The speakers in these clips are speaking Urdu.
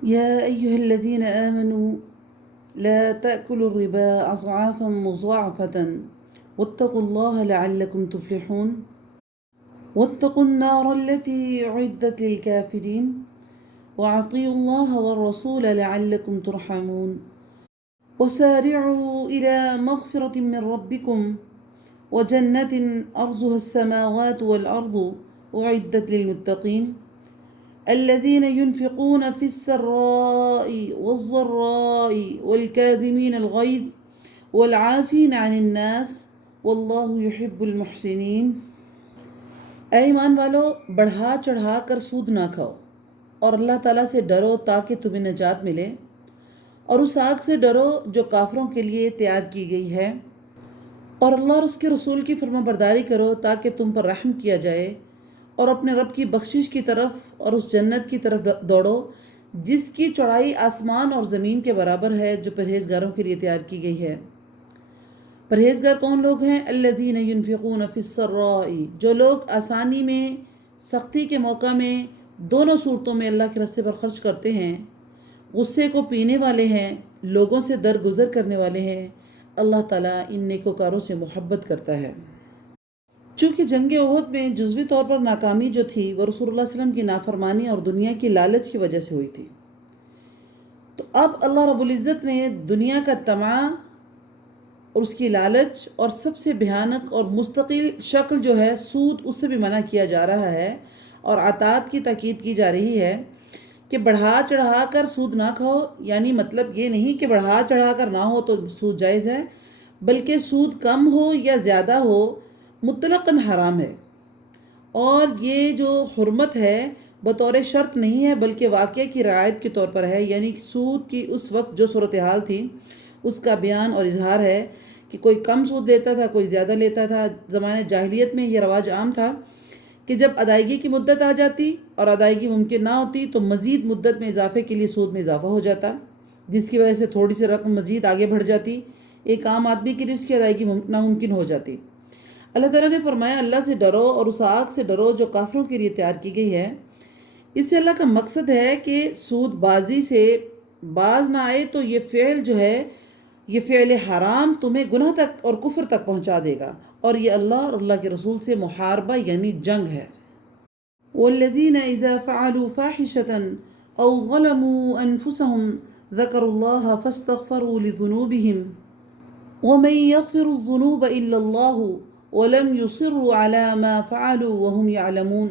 يا أيها الذين آمنوا لا تأكلوا الربا أضعافا مضاعفة واتقوا الله لعلكم تفلحون واتقوا النار التي أعدت للكافرين وأطيعوا الله والرسول لعلكم ترحمون وسارعوا إلى مغفرة من ربكم وجنة أرضها السماوات والأرض أعدت للمتقين الذين ينفقون في السراء والضراء والكاظمين الغيظ والعافين عن الناس واللہ يحب المحسنین۔ اے ایمان والو، بڑھا چڑھا کر سود نہ کھاؤ اور اللہ تعالیٰ سے ڈرو تاکہ تمہیں نجات ملے، اور اس آگ سے ڈرو جو کافروں کے لیے تیار کی گئی ہے، اور اللہ اور اس کے رسول کی فرما برداری کرو تاکہ تم پر رحم کیا جائے، اور اپنے رب کی بخشش کی طرف اور اس جنت کی طرف دوڑو جس کی چوڑائی آسمان اور زمین کے برابر ہے، جو پرہیزگاروں کے لیے تیار کی گئی ہے۔ پرہیزگار کون لوگ ہیں؟ الذین ینفقون فی السراء، جو لوگ آسانی میں، سختی کے موقع میں، دونوں صورتوں میں اللہ کے راستے پر خرچ کرتے ہیں، غصے کو پینے والے ہیں، لوگوں سے درگزر کرنے والے ہیں۔ اللہ تعالیٰ ان نیکوکاروں سے محبت کرتا ہے۔ چونکہ جنگ احد میں جزوی طور پر ناکامی جو تھی وہ رسول اللہ صلی اللہ علیہ وسلم کی نافرمانی اور دنیا کی لالچ کی وجہ سے ہوئی تھی، تو اب اللہ رب العزت نے دنیا کا طمع اور اس کی لالچ اور سب سے بھیانک اور مستقل شکل جو ہے سود، اس سے بھی منع کیا جا رہا ہے، اور عطاعت کی تاکید کی جا رہی ہے کہ بڑھا چڑھا کر سود نہ کھاؤ۔ یعنی مطلب یہ نہیں کہ بڑھا چڑھا کر نہ ہو تو سود جائز ہے، بلکہ سود کم ہو یا زیادہ ہو مطلقاً حرام ہے، اور یہ جو حرمت ہے بطور شرط نہیں ہے بلکہ واقعہ کی رعایت کے طور پر ہے۔ یعنی سود کی اس وقت جو صورتحال تھی اس کا بیان اور اظہار ہے کہ کوئی کم سود لیتا تھا، کوئی زیادہ لیتا تھا۔ زمانے جاہلیت میں یہ رواج عام تھا کہ جب ادائیگی کی مدت آ جاتی اور ادائیگی ممکن نہ ہوتی تو مزید مدت میں اضافے کے لیے سود میں اضافہ ہو جاتا، جس کی وجہ سے تھوڑی سی رقم مزید آگے بڑھ جاتی، ایک عام آدمی کے لیے اس کی ادائیگی ناممکن ہو جاتی۔ اللہ تعالیٰ نے فرمایا اللہ سے ڈرو اور اس آگ سے ڈرو جو کافروں کے لیے تیار کی گئی ہے۔ اس سے اللہ کا مقصد ہے کہ سود بازی سے باز نہ آئے تو یہ فعل جو ہے، یہ فعل حرام تمہیں گناہ تک اور کفر تک پہنچا دے گا، اور یہ اللہ اور اللہ کے رسول سے محاربہ یعنی جنگ ہے۔ وَالَّذِينَ إِذَا فَعَلُوا فَاحِشَةً أَوْ ظَلَمُوا أَنفُسَهُمْ ذَكَرُوا اللَّهَ فَاسْتَغْفَرُوا لِذُنُوبِهِمْ وَمَن يَغْفِرُ الذُّنُوبَ إِلَّا اللَّهُ وَلَمْ يُصِرُّوا عَلَى مَا فَعَلُوا وَهُمْ يَعْلَمُونَ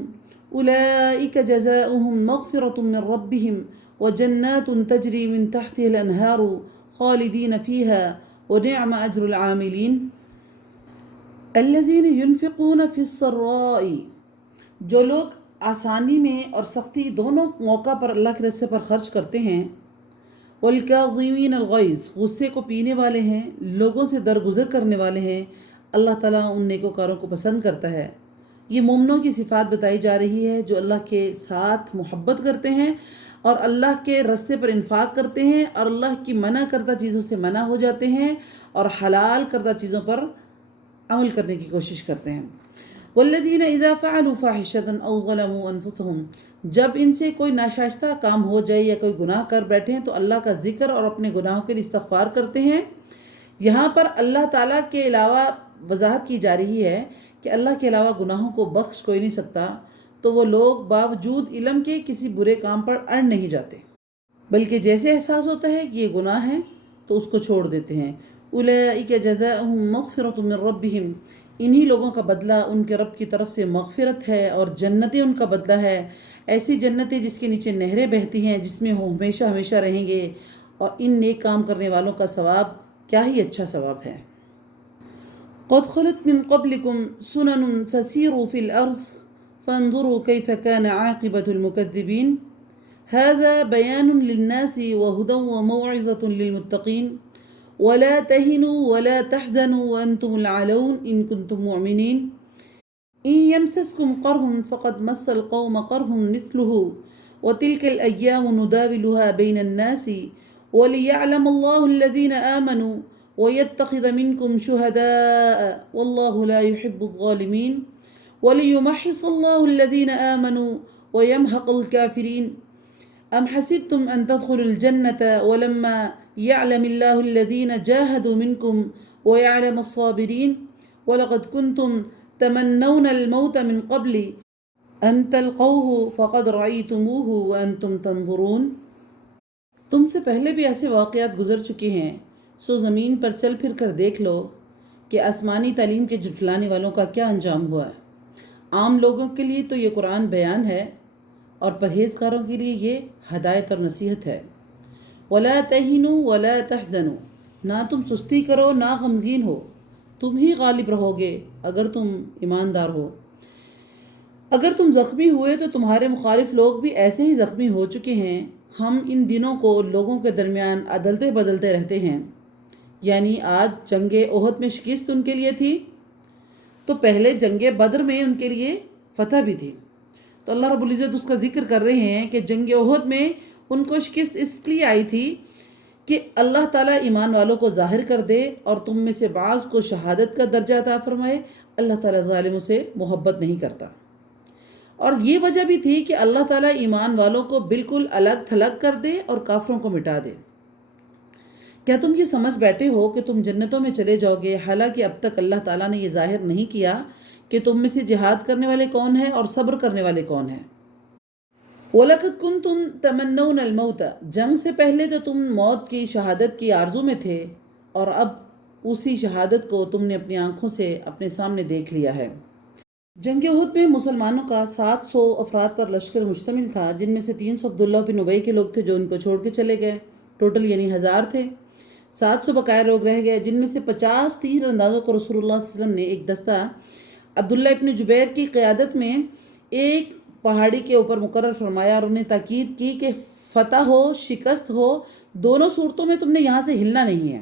أُولَئِكَ جَزَاؤُهُمْ مَغْفِرَةٌ مِّن رَّبِّهِمْ وَجَنَّاتٌ تَجْرِي مِن تَحْتِهَا الْأَنْهَارُ خَالِدِينَ فِيهَا وَنِعْمَ أَجْرُ الْعَامِلِينَ۔ الَّذِينَ يُنْفِقُونَ فِي السَّرَّاءِ، جو لوگ آسانی میں اور سختی دونوں موقع پر اللہ کے راستے پر خرچ کرتے ہیں، والکاظمین الغیظ، غصے کو پینے والے ہیں، لوگوں سے درگزر کرنے والے ہیں، اللہ تعالیٰ ان نیکوکاروں کو پسند کرتا ہے۔ یہ مومنوں کی صفات بتائی جا رہی ہے جو اللہ کے ساتھ محبت کرتے ہیں اور اللہ کے راستے پر انفاق کرتے ہیں، اور اللہ کی منع کردہ چیزوں سے منع ہو جاتے ہیں اور حلال کردہ چیزوں پر عمل کرنے کی کوشش کرتے ہیں۔ والذین اذا فعلوا فاحشة او ظلموا انفسهم، جب ان سے کوئی ناشائستہ کام ہو جائے یا کوئی گناہ کر بیٹھیں تو اللہ کا ذکر اور اپنے گناہوں کے لیے استغفار کرتے ہیں۔ یہاں پر اللہ تعالیٰ کے علاوہ وضاحت کی جا رہی ہے کہ اللہ کے علاوہ گناہوں کو بخش کوئی نہیں سکتا، تو وہ لوگ باوجود علم کے کسی برے کام پر اڑ نہیں جاتے، بلکہ جیسے احساس ہوتا ہے کہ یہ گناہ ہے تو اس کو چھوڑ دیتے ہیں۔ اولئک جزاؤہم مغفرۃ من ربہم، انہی لوگوں کا بدلہ ان کے رب کی طرف سے مغفرت ہے اور جنتیں ان کا بدلہ ہے، ایسی جنتیں جس کے نیچے نہریں بہتی ہیں، جس میں وہ ہمیشہ ہمیشہ رہیں گے، اور ان نیک کام کرنے والوں کا ثواب کیا ہی اچھا ثواب ہے۔ قد خلت من قبلكم سنن فسيروا في الأرض فانظروا كيف كان عاقبة المكذبين هذا بيان للناس وهدى وموعظة للمتقين ولا تهنوا ولا تحزنوا وأنتم الأعلون إن كنتم مؤمنين إن يمسسكم قرح فقد مس القوم قرح مثله وتلك الأيام نداولها بين الناس وليعلم الله الذين آمنوا ويتخذ منكم شهداء والله لا يحب الظالمين وليمحص الله الذين آمنوا ويمحق الكافرين ام حسبتم ان تدخلوا الجنة ولما يعلم الله الذين جاهدوا منكم ويعلم الصابرين ولقد كنتم تمنون الموت من قبل ان تلقوه فقد رأيتموه وانتم تنظرون۔ تم سے پہلے بھی ایسے واقعات گزر چکے ہیں، سو زمین پر چل پھر کر دیکھ لو کہ آسمانی تعلیم کے جھٹلانے والوں کا کیا انجام ہوا ہے۔ عام لوگوں کے لیے تو یہ قرآن بیان ہے اور پرہیزگاروں کے لیے یہ ہدایت اور نصیحت ہے۔ وَلَا تَهِنُوا وَلَا تَحْزَنُوا، نہ تم سستی کرو نہ غمگین ہو، تم ہی غالب رہو گے اگر تم ایماندار ہو۔ اگر تم زخمی ہوئے تو تمہارے مخالف لوگ بھی ایسے ہی زخمی ہو چکے ہیں۔ ہم ان دنوں کو لوگوں کے درمیان عدلتے بدلتے رہتے ہیں، یعنی آج جنگ احد میں شکست ان کے لیے تھی تو پہلے جنگ بدر میں ان کے لیے فتح بھی تھی۔ تو اللہ رب العزت اس کا ذکر کر رہے ہیں کہ جنگ احد میں ان کو شکست اس لیے آئی تھی کہ اللہ تعالیٰ ایمان والوں کو ظاہر کر دے اور تم میں سے بعض کو شہادت کا درجہ عطا فرمائے۔ اللہ تعالیٰ ظالموں سے محبت نہیں کرتا، اور یہ وجہ بھی تھی کہ اللہ تعالیٰ ایمان والوں کو بالکل الگ تھلگ کر دے اور کافروں کو مٹا دے۔ کیا تم یہ سمجھ بیٹھے ہو کہ تم جنتوں میں چلے جاؤ گے، حالانکہ اب تک اللہ تعالیٰ نے یہ ظاہر نہیں کیا کہ تم میں سے جہاد کرنے والے کون ہیں اور صبر کرنے والے کون ہیں۔ وَلَقَدْ كُنْتُمْ تَمَنَّوْنَ الْمَوْتَ، جنگ سے پہلے تو تم موت کی شہادت کی آرزو میں تھے، اور اب اسی شہادت کو تم نے اپنی آنکھوں سے اپنے سامنے دیکھ لیا ہے۔ جنگ احد میں مسلمانوں کا 700 افراد پر لشکر مشتمل تھا، جن میں سے 300 عبداللہ بن ابی کے لوگ تھے جو ان کو چھوڑ کے چلے گئے، ٹوٹل یعنی 1000 تھے۔ 700 بقایا لوگ رہ گئے، جن میں سے 50 تیر اندازوں کو رسول اللہ صلی اللہ علیہ وسلم نے ایک دستہ عبداللہ ابن جبیر کی قیادت میں ایک پہاڑی کے اوپر مقرر فرمایا اور انہیں تاکید کی کہ فتح ہو شکست ہو، دونوں صورتوں میں تم نے یہاں سے ہلنا نہیں ہے،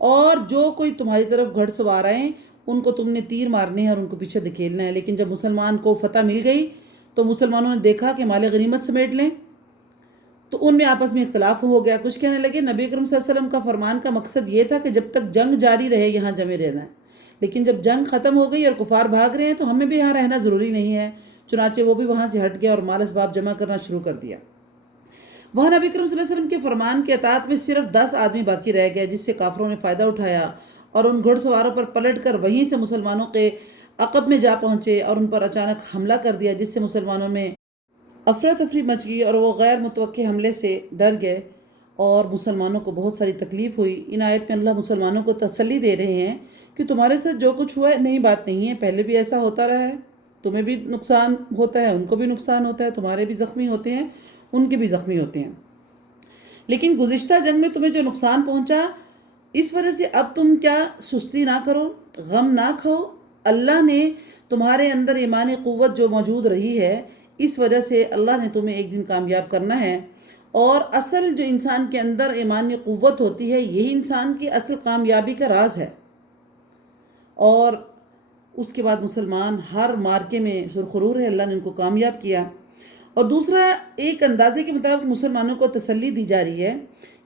اور جو کوئی تمہاری طرف گھڑ سوار آئیں ان کو تم نے تیر مارنے ہیں اور ان کو پیچھے دھکیلنا ہے۔ لیکن جب مسلمان کو فتح مل گئی تو مسلمانوں نے دیکھا کہ مال غنیمت سمیٹ لیں، تو ان میں آپس میں اختلاف ہو گیا۔ کچھ کہنے لگے نبی اکرم صلی اللہ علیہ وسلم کا فرمان کا مقصد یہ تھا کہ جب تک جنگ جاری رہے یہاں جمے رہنا ہے، لیکن جب جنگ ختم ہو گئی اور کفار بھاگ رہے ہیں تو ہمیں بھی یہاں رہنا ضروری نہیں ہے۔ چنانچہ وہ بھی وہاں سے ہٹ گیا اور مال اسباب جمع کرنا شروع کر دیا۔ وہاں نبی اکرم صلی اللہ علیہ وسلم کے فرمان کے اطاعت میں صرف 10 آدمی باقی رہ گئے، جس سے کافروں نے فائدہ اٹھایا اور ان گھڑ سواروں پر پلٹ کر وہیں سے مسلمانوں کے عقب میں جا پہنچے اور ان پر اچانک حملہ کر دیا، جس سے مسلمانوں میں افراتفری مچ گئی اور وہ غیر متوقع حملے سے ڈر گئے اور مسلمانوں کو بہت ساری تکلیف ہوئی۔ ان آیت میں اللہ مسلمانوں کو تسلی دے رہے ہیں کہ تمہارے ساتھ جو کچھ ہوا ہے نئی بات نہیں ہے، پہلے بھی ایسا ہوتا رہا ہے، تمہیں بھی نقصان ہوتا ہے، ان کو بھی نقصان ہوتا ہے، تمہارے بھی زخمی ہوتے ہیں، ان کے بھی زخمی ہوتے ہیں، لیکن گزشتہ جنگ میں تمہیں جو نقصان پہنچا اس وجہ سے اب تم کیا سستی نہ کرو، غم نہ کھو۔ اللہ نے تمہارے اندر ایمانی قوت جو موجود رہی ہے، اس وجہ سے اللہ نے تمہیں ایک دن کامیاب کرنا ہے، اور اصل جو انسان کے اندر ایمانی قوت ہوتی ہے یہی انسان کی اصل کامیابی کا راز ہے۔ اور اس کے بعد مسلمان ہر مارکے میں سرخرور ہے، اللہ نے ان کو کامیاب کیا۔ اور دوسرا، ایک اندازے کے مطابق مسلمانوں کو تسلی دی جا رہی ہے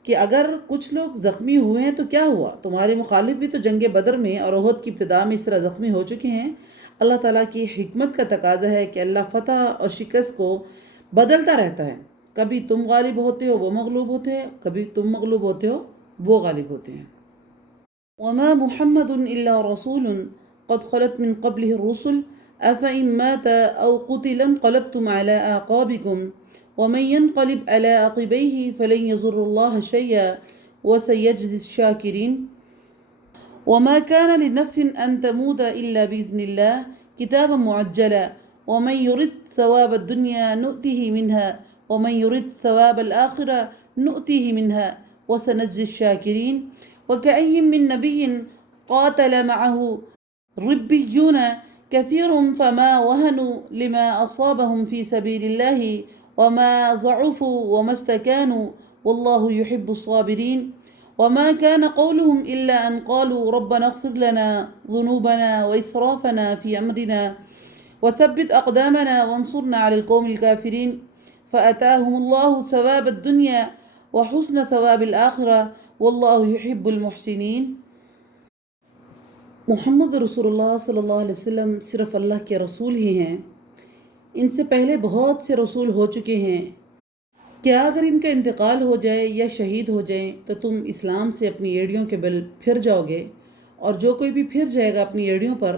کہ اگر کچھ لوگ زخمی ہوئے ہیں تو کیا ہوا، تمہارے مخالف بھی تو جنگ بدر میں اور احد کی ابتدا میں اس طرح زخمی ہو چکے ہیں۔ اللہ تعالیٰ کی حکمت کا تقاضا ہے کہ اللہ فتح اور شکست کو بدلتا رہتا ہے، کبھی تم غالب ہوتے ہو وہ مغلوب ہوتے ہیں، کبھی تم مغلوب ہوتے ہو وہ غالب ہوتے ہیں۔ وما محمد الا رسول قد خلت من قبله الرسل افإن مات او قتل انقلبتم على اعقابكم ومن ينقلب على عقبيه فلن يضر الله شيئا وسيجزي الشاكرين وما كان لنفس ان تموت الا باذن الله كتابا معجلا ومن يرد ثواب الدنيا نؤته منها ومن يرد ثواب الآخرة نؤته منها وسنجزي الشاكرين وكأي من نبي قاتل معه ربيون كثير فما وهنوا لما أصابهم في سبيل الله وما ضعفوا وما استكانوا والله يحب الصابرين وما كان قولهم إلا أن قالوا ربنا اغفر لنا ذنوبنا وإسرافنا في أمرنا وثبت أقدامنا وانصرنا على القوم الكافرين فأتاهم الله ثواب الدنيا وحسن ثواب الآخرة والله يحب المحسنين۔ محمد رسول اللہ صلی اللہ علیہ وسلم صرف اللہ کے رسول ہی ہیں، ان سے پہلے بہت سے رسول ہو چکے ہیں، کیا اگر ان کا انتقال ہو جائے یا شہید ہو جائیں تو تم اسلام سے اپنی ایڑیوں کے بل پھر جاؤ گے، اور جو کوئی بھی پھر جائے گا اپنی ایڑیوں پر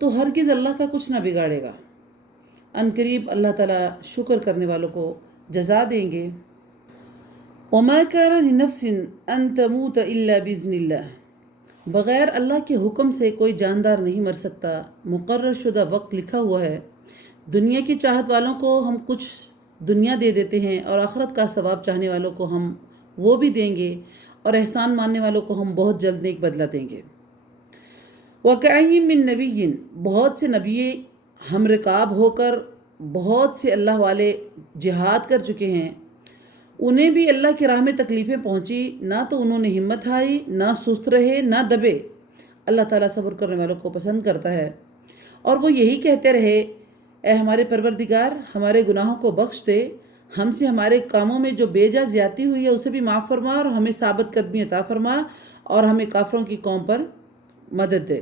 تو ہرگز اللہ کا کچھ نہ بگاڑے گا۔ عنقریب اللہ تعالیٰ شکر کرنے والوں کو جزا دیں گے۔ وما كان لنفس ان تموت الا باذن اللہ، بغیر اللہ کے حکم سے کوئی جاندار نہیں مر سکتا، مقرر شدہ وقت لکھا ہوا ہے۔ دنیا کی چاہت والوں کو ہم کچھ دنیا دے دیتے ہیں، اور آخرت کا ثواب چاہنے والوں کو ہم وہ بھی دیں گے، اور احسان ماننے والوں کو ہم بہت جلد نیک بدلہ دیں گے۔ وَكَأَيٍّ مِّن نَبِيٍّ، بہت سے نبی ہم رکاب ہو کر بہت سے اللہ والے جہاد کر چکے ہیں، انہیں بھی اللہ کی راہ میں تکلیفیں پہنچی، نہ تو انہوں نے ہمت ہاری، نہ سست رہے، نہ دبے۔ اللہ تعالیٰ صبر کرنے والوں کو پسند کرتا ہے، اور وہ یہی کہتے رہے، اے ہمارے پروردگار، ہمارے گناہوں کو بخش دے، ہم سے ہمارے کاموں میں جو بے جا زیادتی ہوئی ہے اسے بھی معاف فرما، اور ہمیں ثابت قدمی عطا فرما، اور ہمیں کافروں کی قوم پر مدد دے۔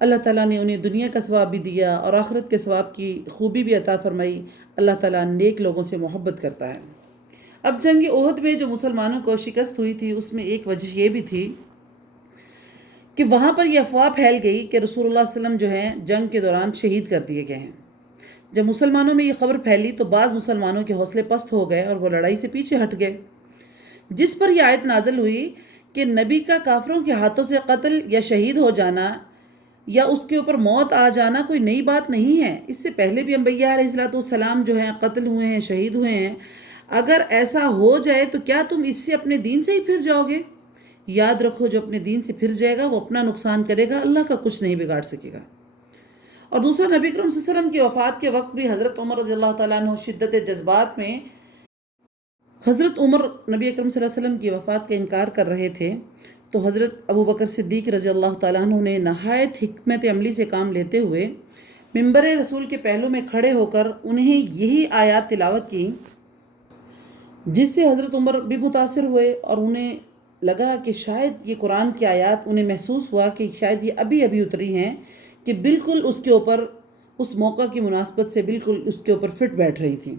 اللہ تعالیٰ نے انہیں دنیا کا ثواب بھی دیا اور آخرت کے ثواب کی خوبی بھی عطا فرمائی۔ اللہ تعالیٰ نیک لوگوں سے محبت کرتا ہے۔ اب جنگ احد میں جو مسلمانوں کو شکست ہوئی تھی، اس میں ایک وجہ یہ بھی تھی کہ وہاں پر یہ افواہ پھیل گئی کہ رسول اللہ صلی اللہ علیہ وسلم جو ہیں جنگ کے دوران شہید کر دیے گئے ہیں۔ جب مسلمانوں میں یہ خبر پھیلی تو بعض مسلمانوں کے حوصلے پست ہو گئے اور وہ لڑائی سے پیچھے ہٹ گئے، جس پر یہ آیت نازل ہوئی کہ نبی کا کافروں کے ہاتھوں سے قتل یا شہید ہو جانا یا اس کے اوپر موت آ جانا کوئی نئی بات نہیں ہے۔ اس سے پہلے بھی انبیاء علیہ السلام جو ہیں قتل ہوئے ہیں، شہید ہوئے ہیں۔ اگر ایسا ہو جائے تو کیا تم اس سے اپنے دین سے ہی پھر جاؤ گے؟ یاد رکھو، جو اپنے دین سے پھر جائے گا وہ اپنا نقصان کرے گا، اللہ کا کچھ نہیں بگاڑ سکے گا۔ اور دوسرا، نبی اکرم صلی اللہ علیہ وسلم کی وفات کے وقت بھی حضرت عمر رضی اللہ تعالیٰ عنہ شدت جذبات میں حضرت عمر نبی اکرم صلی اللہ علیہ وسلم کی وفات کا انکار کر رہے تھے، تو حضرت ابو بکر صدیق رضی اللہ تعالیٰ عنہ نے نہایت حکمت عملی سے کام لیتے ہوئے منبر رسول کے پہلو میں کھڑے ہو کر انہیں یہی آیات تلاوت کی، جس سے حضرت عمر بھی متاثر ہوئے، اور انہیں لگا کہ شاید یہ قرآن کی آیات، انہیں محسوس ہوا کہ شاید یہ ابھی ابھی اتری ہیں، کہ بالکل اس کے اوپر اس موقع کی مناسبت سے بالکل اس کے اوپر فٹ بیٹھ رہی تھیں۔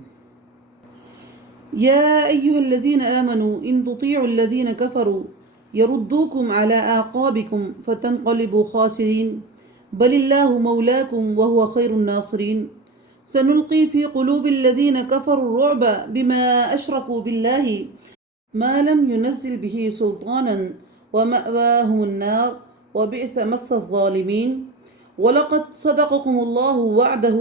یا ایھا الذین آمنوا ان تطیعوا الذین کفروا یردوکم علی اعقابکم فتنقلبوا خاسرین بل اللہ مولاکم وہو خیر الناصرین سنلقی فی قلوب الذین کفروا الرعب بما اشرکوا باللہ ما لم ينزل به سلطانا ومأواهم النار وبئس مثوى الظالمین وَلَقَدْ صَدَقَكُمُ اللَّهُ وَعْدَهُ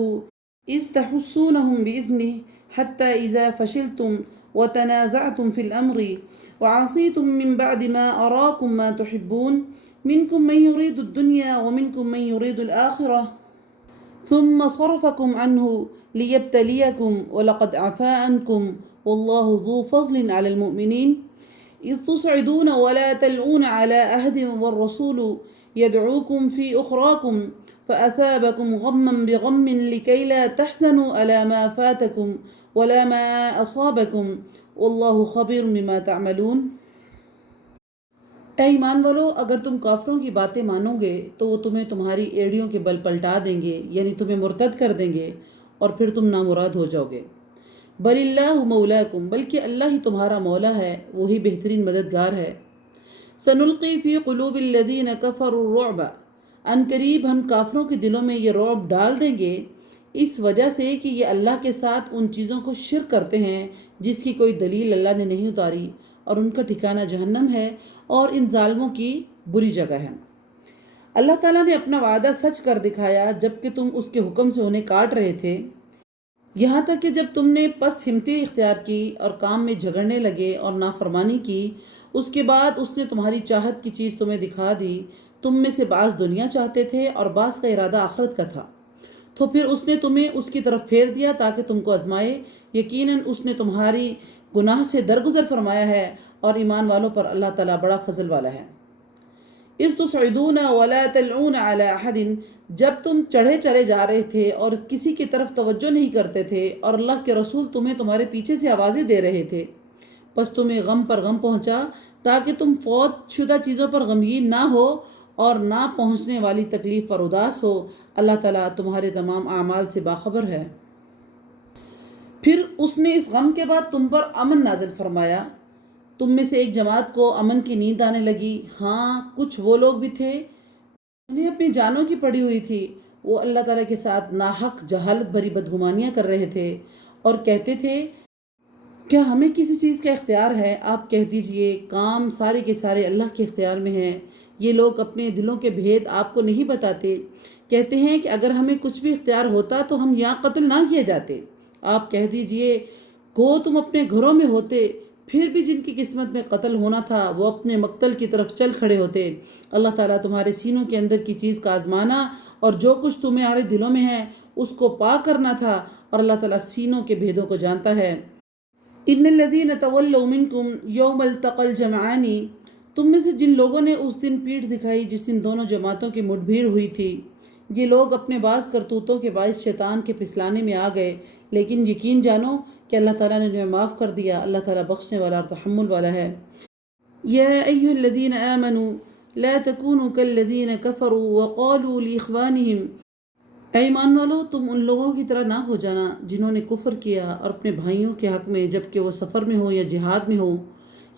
إِذْ تَحُسُّونَهُمْ بِإِذْنِهِ حَتَّى إِذَا فَشِلْتُمْ وَتَنَازَعْتُمْ فِي الْأَمْرِ وَعَصَيْتُمْ مِنْ بَعْدِ مَا أَرَاكُمْ مَا تُحِبُّونَ مِنْكُمْ مَنْ يُرِيدُ الدُّنْيَا وَمِنْكُمْ مَنْ يُرِيدُ الْآخِرَةَ ثُمَّ صَرَفَكُمْ عَنْهُ لِيَبْتَلِيَكُمْ وَلَقَدْ عَفَا عَنْكُمْ وَاللَّهُ ذُو فَضْلٍ عَلَى الْمُؤْمِنِينَ إِذْ تُصْعِدُونَ وَلَا تَلْوُونَ عَلَى أَحَدٍ وَالرَّسُولُ يَدْعُوكُمْ فِي أُخْرَاكُمْ فأثابكم غما بغم لكي لا تحزنوا على ما فاتكم ولا ما أصابكم والله خبير بما تعملون۔ اے ایمان والو، اگر تم کافروں کی باتیں مانو گے تو وہ تمہیں تمہاری ایڑیوں کے بل پلٹا دیں گے، یعنی تمہیں مرتد کر دیں گے، اور پھر تم نامراد ہو جاؤ گے۔ بل اللہ مولاکم، بلکہ اللہ ہی تمہارا مولا ہے، وہی بہترین مددگار ہے۔ سنلقی فی قلوب الذین کفروا الرعب، ان قریب ہم کافروں کے دلوں میں یہ رعب ڈال دیں گے، اس وجہ سے کہ یہ اللہ کے ساتھ ان چیزوں کو شرک کرتے ہیں جس کی کوئی دلیل اللہ نے نہیں اتاری، اور ان کا ٹھکانہ جہنم ہے، اور ان ظالموں کی بری جگہ ہے۔ اللہ تعالیٰ نے اپنا وعدہ سچ کر دکھایا جبکہ تم اس کے حکم سے انہیں کاٹ رہے تھے، یہاں تک کہ جب تم نے پست ہمتی اختیار کی اور کام میں جھگڑنے لگے اور نافرمانی کی، اس کے بعد اس نے تمہاری چاہت کی چیز تمہیں دکھا دی۔ تم میں سے بعض دنیا چاہتے تھے اور بعض کا ارادہ آخرت کا تھا، تو پھر اس نے تمہیں اس کی طرف پھیر دیا تاکہ تم کو آزمائے۔ یقیناً اس نے تمہاری گناہ سے درگزر فرمایا ہے، اور ایمان والوں پر اللہ تعالیٰ بڑا فضل والا ہے۔ اِذْ تُصْعِدُونَ وَلَا تَلْعُونَ عَلَىٰ أَحَدٍ، جب تم چڑھے چلے جا رہے تھے اور کسی کی طرف توجہ نہیں کرتے تھے، اور اللہ کے رسول تمہیں تمہارے پیچھے سے آوازیں دے رہے تھے، پس تمہیں غم پر غم پہنچا تاکہ تم فوت شدہ چیزوں پر غمگین نہ ہو اور نہ پہنچنے والی تکلیف پر اداس ہو۔ اللہ تعالیٰ تمہارے تمام اعمال سے باخبر ہے۔ پھر اس نے اس غم کے بعد تم پر امن نازل فرمایا، تم میں سے ایک جماعت کو امن کی نیند آنے لگی۔ ہاں کچھ وہ لوگ بھی تھے انہیں اپنی جانوں کی پڑی ہوئی تھی، وہ اللہ تعالیٰ کے ساتھ ناحق جہالت بھری بدگمانیاں کر رہے تھے اور کہتے تھے کیا ہمیں کسی چیز کا اختیار ہے؟ آپ کہہ دیجئے کام سارے کے سارے اللہ کے اختیار میں ہیں۔ یہ لوگ اپنے دلوں کے بھید آپ کو نہیں بتاتے، کہتے ہیں کہ اگر ہمیں کچھ بھی اختیار ہوتا تو ہم یہاں قتل نہ کیے جاتے۔ آپ کہہ دیجئے گو تم اپنے گھروں میں ہوتے، پھر بھی جن کی قسمت میں قتل ہونا تھا وہ اپنے مقتل کی طرف چل کھڑے ہوتے۔ اللہ تعالیٰ تمہارے سینوں کے اندر کی چیز کا آزمانا اور جو کچھ تمہارے دلوں میں ہے اس کو پاک کرنا تھا، اور اللہ تعالیٰ سینوں کے بھیدوں کو جانتا ہے۔ ان الذین تولوا منکم یوم التقى الجمعان، تم میں سے جن لوگوں نے اس دن پیٹھ دکھائی جس دن دونوں جماعتوں کی مٹ بھیڑ ہوئی تھی، یہ لوگ اپنے بعض کرتوتوں کے باعث شیطان کے پھسلانے میں آ گئے، لیکن یقین جانو کہ اللہ تعالیٰ نے انہیں معاف کر دیا۔ اللہ تعالیٰ بخشنے والا اور تحمل والا ہے۔ یا ایھا الذین آمنوا لا تکونوا کالذین کفروا وقالوا لاخوانہم، اے ایمان والو تم ان لوگوں کی طرح نہ ہو جانا جنہوں نے کفر کیا اور اپنے بھائیوں کے حق میں جبکہ وہ سفر میں ہو یا جہاد میں ہو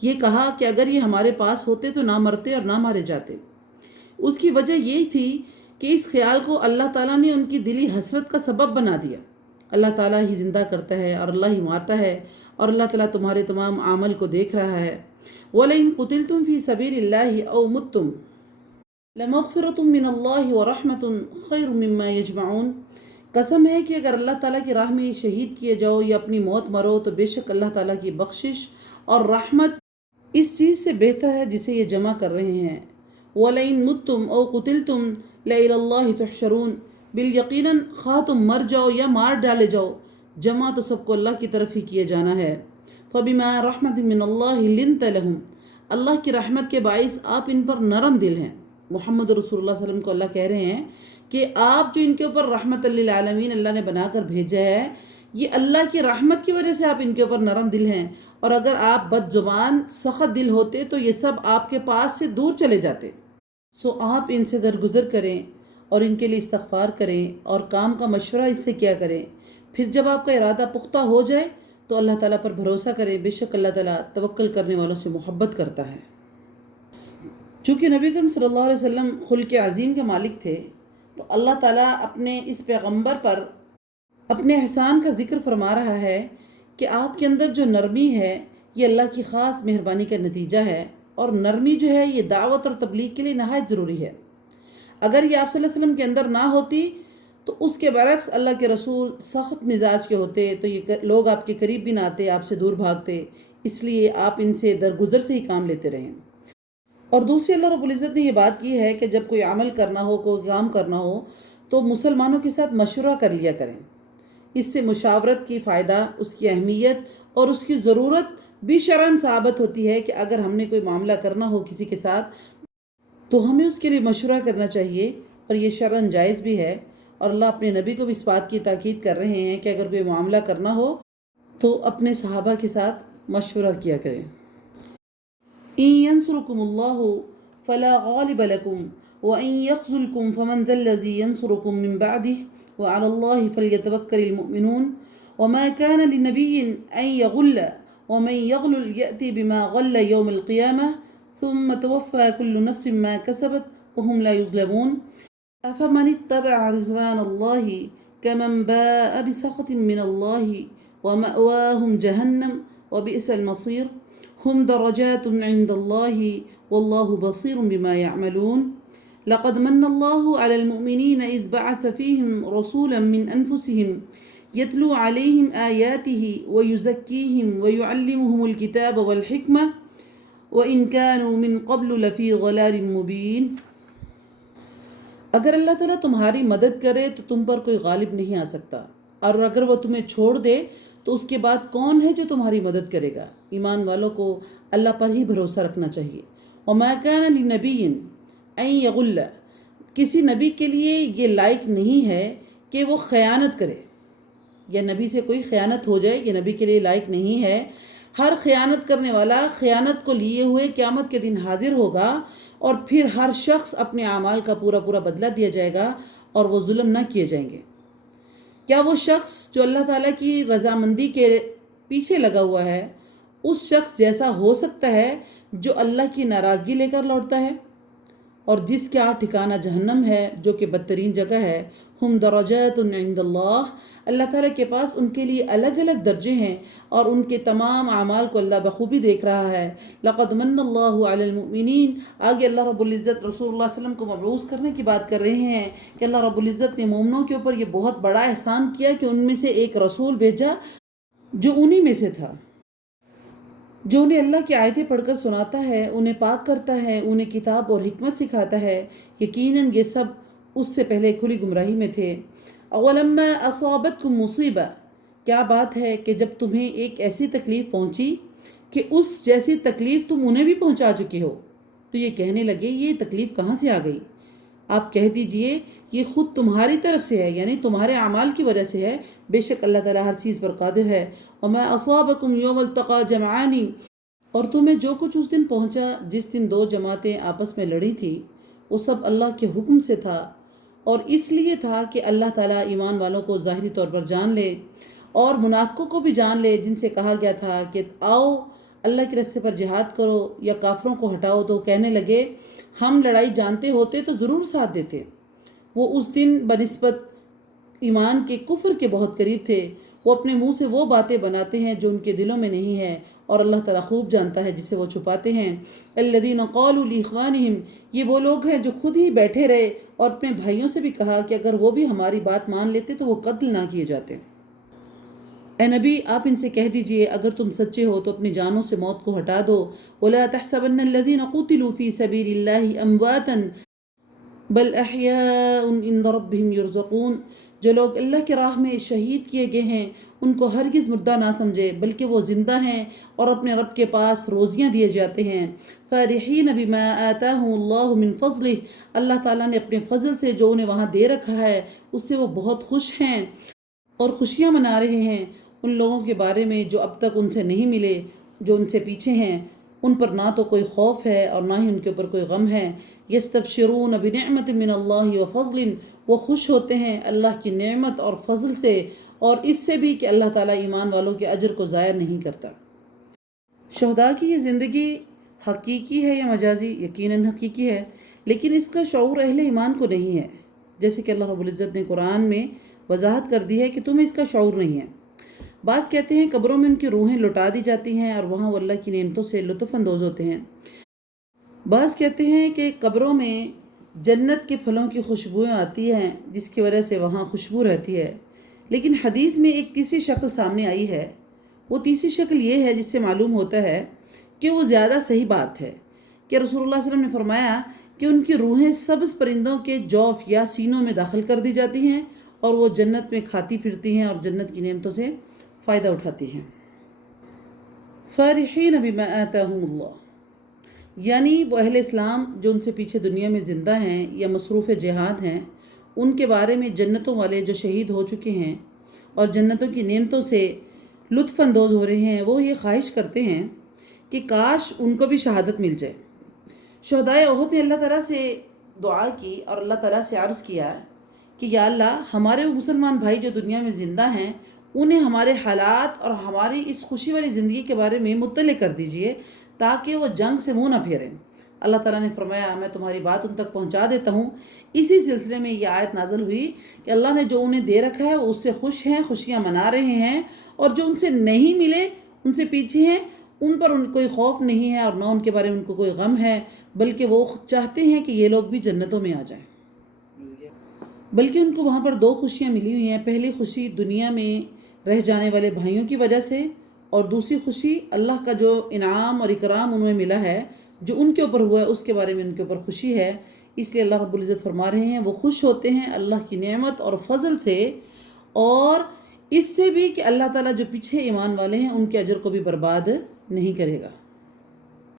یہ کہا کہ اگر یہ ہمارے پاس ہوتے تو نہ مرتے اور نہ مارے جاتے۔ اس کی وجہ یہ تھی کہ اس خیال کو اللہ تعالیٰ نے ان کی دلی حسرت کا سبب بنا دیا۔ اللہ تعالیٰ ہی زندہ کرتا ہے اور اللہ ہی مارتا ہے، اور اللہ تعالیٰ تمہارے تمام عمل کو دیکھ رہا ہے۔ وَلَئِن قُتِلْتُمْ فِي سَبِيلِ اللَّهِ أَوْ مُتُّمْ لَمَغْفِرَةٌ مِّنَ اللَّهِ وَرَحْمَةٌ خَيْرٌ مِّمَّا يَجْمَعُونَ، قسم ہے کہ اگر اللہ تعالیٰ کی راہ میں شہید کیے جاؤ یا اپنی موت مرو تو بے شک اللہ تعالیٰ کی بخشش اور رحمت اس چیز سے بہتر ہے جسے یہ جمع کر رہے ہیں۔ وَلَئِن مُتُّمْ أَوْ قُتِلْتُمْ لَإِلَى اللَّهِ تُحْشَرُونَ، باليقیناً خواہ تم مر جاؤ یا مار ڈالے جاؤ جمع تو سب کو اللہ کی طرف ہی کیے جانا ہے۔ فَبِمَا رَحْمَةٍ مِّنَ اللَّهِ لِنْتَ لَهُمْ، اللہ کی رحمت کے باعث آپ ان پر نرم دل ہیں۔ محمد رسول اللہ صلی اللہ علیہ وسلم کو اللہ کہہ رہے ہیں کہ آپ جو ان کے اوپر رحمت للعالمین اللہ نے بنا کر بھیجا ہے، یہ اللہ کی رحمت کی وجہ سے آپ ان کے اوپر نرم دل ہیں، اور اگر آپ بد زبان سخت دل ہوتے تو یہ سب آپ کے پاس سے دور چلے جاتے۔ سو آپ ان سے درگزر کریں اور ان کے لیے استغفار کریں اور کام کا مشورہ ان سے کیا کریں، پھر جب آپ کا ارادہ پختہ ہو جائے تو اللہ تعالیٰ پر بھروسہ کریں، بے شک اللہ تعالیٰ توکل کرنے والوں سے محبت کرتا ہے۔ چونکہ نبی کریم صلی اللہ علیہ وسلم خلق عظیم کے مالک تھے تو اللہ تعالیٰ اپنے اس پیغمبر پر اپنے احسان کا ذکر فرما رہا ہے کہ آپ کے اندر جو نرمی ہے یہ اللہ کی خاص مہربانی کا نتیجہ ہے، اور نرمی جو ہے یہ دعوت اور تبلیغ کے لیے نہایت ضروری ہے۔ اگر یہ آپ صلی اللہ علیہ وسلم کے اندر نہ ہوتی تو اس کے برعکس اللہ کے رسول سخت مزاج کے ہوتے تو یہ لوگ آپ کے قریب بھی نہ آتے، آپ سے دور بھاگتے، اس لیے آپ ان سے درگزر سے ہی کام لیتے رہیں۔ اور دوسری اللہ رب العزت نے یہ بات کی ہے کہ جب کوئی عمل کرنا ہو، کوئی کام کرنا ہو تو مسلمانوں کے ساتھ مشورہ کر لیا کریں۔ اس سے مشاورت کی فائدہ، اس کی اہمیت اور اس کی ضرورت بھی شرعاً ثابت ہوتی ہے کہ اگر ہم نے کوئی معاملہ کرنا ہو کسی کے ساتھ تو ہمیں اس کے لیے مشورہ کرنا چاہیے، اور یہ شرعاً جائز بھی ہے، اور اللہ اپنے نبی کو بھی اس بات کی تاکید کر رہے ہیں کہ اگر کوئی معاملہ کرنا ہو تو اپنے صحابہ کے ساتھ مشورہ کیا کریں۔ إن ينصركم الله فلا غالب لكم وإن يخذلكم فمن ذا الذي ينصركم من بعده وعلى الله فليتوكل المؤمنون وما كان لنبي أن يغل ومن يغل يأتي بما غل يوم القيامة ثم توفى كل نفس ما كسبت وهم لا يظلمون أفمن اتبع رضوان الله كمن باء بسخط من الله ومأواهم جهنم وبئس المصير هم درجات عند الله والله بصير بما يعملون لقد من الله على المؤمنين إذ بعث فيهم رسولا من أنفسهم يتلو عليهم آياته ويزكيهم ويعلمهم الكتاب والحكمة وإن كانوا من قبل لفي ضلال مبين۔ اگر اللہ تعالیٰ تمہاری مدد کرے تو تم پر کوئی غالب نہیں آ سکتا، اور اگر وہ تمہیں چھوڑ دے تو اس کے بعد کون ہے جو تمہاری مدد کرے گا؟ ایمان والوں کو اللہ پر ہی بھروسہ رکھنا چاہیے۔ وَمَا كَانَ لِنَبِيٍّ أَن يَغُلَّ، کسی نبی کے لیے یہ لائق نہیں ہے کہ وہ خیانت کرے، یا نبی سے کوئی خیانت ہو جائے، یہ نبی کے لیے لائق نہیں ہے۔ ہر خیانت کرنے والا خیانت کو لیے ہوئے قیامت کے دن حاضر ہوگا، اور پھر ہر شخص اپنے اعمال کا پورا پورا بدلہ دیا جائے گا اور وہ ظلم نہ کیے جائیں گے۔ کیا وہ شخص جو اللہ تعالیٰ کی رضامندی کے پیچھے لگا ہوا ہے اس شخص جیسا ہو سکتا ہے جو اللہ کی ناراضگی لے کر لوٹتا ہے؟ اور جس کا ٹھکانہ جہنم ہے جو کہ بدترین جگہ ہے۔ ہم درجات عند اللہ، اللہ تعالیٰ کے پاس ان کے لیے الگ الگ درجے ہیں اور ان کے تمام اعمال کو اللہ بخوبی دیکھ رہا ہے۔ لقد من اللہ علی المؤمنین، آگے اللہ رب العزت رسول اللہ صلی اللہ علیہ وسلم کو مبعوث کرنے کی بات کر رہے ہیں کہ اللہ رب العزت نے مومنوں کے اوپر یہ بہت بڑا احسان کیا کہ ان میں سے ایک رسول بھیجا جو انہی میں سے تھا، جو انہیں اللہ کی آیتیں پڑھ کر سناتا ہے، انہیں پاک کرتا ہے، انہیں کتاب اور حکمت سکھاتا ہے۔ یقیناً یہ سب اس سے پہلے کھلی گمراہی میں تھے۔ اولما اصابتکم مصیبہ، کیا بات ہے کہ جب تمہیں ایک ایسی تکلیف پہنچی کہ اس جیسی تکلیف تم انہیں بھی پہنچا چکے ہو، تو یہ کہنے لگے یہ تکلیف کہاں سے آ گئی؟ آپ کہہ دیجئے یہ خود تمہاری طرف سے ہے، یعنی تمہارے اعمال کی وجہ سے ہے۔ بے شک اللہ تعالیٰ ہر چیز پر قادر ہے۔ وما اصابکم یوم التقى جمعان، اور تمہیں جو کچھ اس دن پہنچا جس دن دو جماعتیں آپس میں لڑی تھی، وہ سب اللہ کے حکم سے تھا، اور اس لیے تھا کہ اللہ تعالیٰ ایمان والوں کو ظاہری طور پر جان لے اور منافقوں کو بھی جان لے، جن سے کہا گیا تھا کہ آؤ اللہ کے راستے پر جہاد کرو یا کافروں کو ہٹاؤ، تو کہنے لگے ہم لڑائی جانتے ہوتے تو ضرور ساتھ دیتے۔ وہ اس دن بنسبت ایمان کے کفر کے بہت قریب تھے۔ وہ اپنے منہ سے وہ باتیں بناتے ہیں جو ان کے دلوں میں نہیں ہے، اور اللہ تعالیٰ خوب جانتا ہے جسے وہ چھپاتے ہیں۔ الذین قالوا لاخوانہم، یہ وہ لوگ ہیں جو خود ہی بیٹھے رہے اور اپنے بھائیوں سے بھی کہا کہ اگر وہ بھی ہماری بات مان لیتے تو وہ قتل نہ کیے جاتے۔ اے نبی، آپ ان سے کہہ دیجئے اگر تم سچے ہو تو اپنی جانوں سے موت کو ہٹا دو۔ وَلَا تَحْسَبَنَّ الَّذِينَ قُتِلُوا فِي سَبِيلِ اللَّهِ أَمْوَاتًا بَلْ أَحْيَاءٌ عِنْدَ رَبِّهِمْ يُرْزَقُونَ، جو لوگ اللہ کی راہ میں شہید کیے گئے ہیں ان کو ہرگز مردہ نہ سمجھے، بلکہ وہ زندہ ہیں اور اپنے رب کے پاس روزیاں دیے جاتے ہیں۔ فَارِحِينَ بِمَا آتَاهُمُ اللَّهُ مِنْ فَضْلِهِ، اللہ تعالیٰ نے اپنے فضل سے جو انہیں وہاں دے رکھا ہے اس سے وہ بہت خوش ہیں اور خوشیاں منا رہے ہیں۔ ان لوگوں کے بارے میں جو اب تک ان سے نہیں ملے، جو ان سے پیچھے ہیں، ان پر نہ تو کوئی خوف ہے اور نہ ہی ان کے اوپر کوئی غم ہے۔ یستبشرون بنعمت من اللہ وفضل، وہ خوش ہوتے ہیں اللہ کی نعمت اور فضل سے، اور اس سے بھی کہ اللہ تعالیٰ ایمان والوں کے اجر کو ضائع نہیں کرتا۔ شہداء کی یہ زندگی حقیقی ہے یا مجازی؟ یقیناً حقیقی ہے، لیکن اس کا شعور اہل ایمان کو نہیں ہے، جیسے کہ اللہ رب العزت نے قرآن میں وضاحت کر دی ہے کہ تمہیں اس کا شعور نہیں ہے۔ بعض کہتے ہیں قبروں میں ان کی روحیں لوٹا دی جاتی ہیں اور وہاں وہ اللہ کی نعمتوں سے لطف اندوز ہوتے ہیں۔ بعض کہتے ہیں کہ قبروں میں جنت کے پھلوں کی خوشبوئیں آتی ہیں جس کی وجہ سے وہاں خوشبو رہتی ہے، لیکن حدیث میں ایک تیسری شکل سامنے آئی ہے۔ وہ تیسری شکل یہ ہے جس سے معلوم ہوتا ہے کہ وہ زیادہ صحیح بات ہے کہ رسول اللہ صلی اللہ علیہ وسلم نے فرمایا کہ ان کی روحیں سبز پرندوں کے جوف یا سینوں میں داخل کر دی جاتی ہیں اور وہ جنت میں کھاتی پھرتی ہیں اور جنت کی نعمتوں سے فائدہ اٹھاتی ہیں۔ فارحین بما آتاہم اللہ، یعنی وہ اہل اسلام جو ان سے پیچھے دنیا میں زندہ ہیں یا مصروف جہاد ہیں، ان کے بارے میں جنتوں والے جو شہید ہو چکے ہیں اور جنتوں کی نعمتوں سے لطف اندوز ہو رہے ہیں، وہ یہ خواہش کرتے ہیں کہ کاش ان کو بھی شہادت مل جائے۔ شہدائے احد نے اللہ تعالیٰ سے دعا کی اور اللہ تعالیٰ سے عرض کیا کہ یا اللہ، ہمارے وہ مسلمان بھائی جو دنیا میں زندہ ہیں انہیں ہمارے حالات اور ہماری اس خوشی والی زندگی کے بارے میں مطلع کر دیجئے تاکہ وہ جنگ سے منہ نہ پھیریں۔ اللہ تعالیٰ نے فرمایا میں تمہاری بات ان تک پہنچا دیتا ہوں۔ اسی سلسلے میں یہ آیت نازل ہوئی کہ اللہ نے جو انہیں دے رکھا ہے وہ اس سے خوش ہیں، خوشیاں منا رہے ہیں، اور جو ان سے نہیں ملے، ان سے پیچھے ہیں، ان پر ان کوئی خوف نہیں ہے اور نہ ان کے بارے میں ان کو کوئی غم ہے، بلکہ وہ چاہتے ہیں کہ یہ لوگ بھی جنتوں میں آ جائیں۔ بلکہ ان کو وہاں پر دو خوشیاں ملی ہوئی ہیں۔ پہلی خوشی دنیا میں رہ جانے والے بھائیوں کی وجہ سے، اور دوسری خوشی اللہ کا جو انعام اور اکرام انہیں ملا ہے جو ان کے اوپر ہوا ہے اس کے بارے میں ان کے اوپر خوشی ہے۔ اس لیے اللہ رب العزت فرما رہے ہیں وہ خوش ہوتے ہیں اللہ کی نعمت اور فضل سے، اور اس سے بھی کہ اللہ تعالیٰ جو پیچھے ایمان والے ہیں ان کے اجر کو بھی برباد نہیں کرے گا۔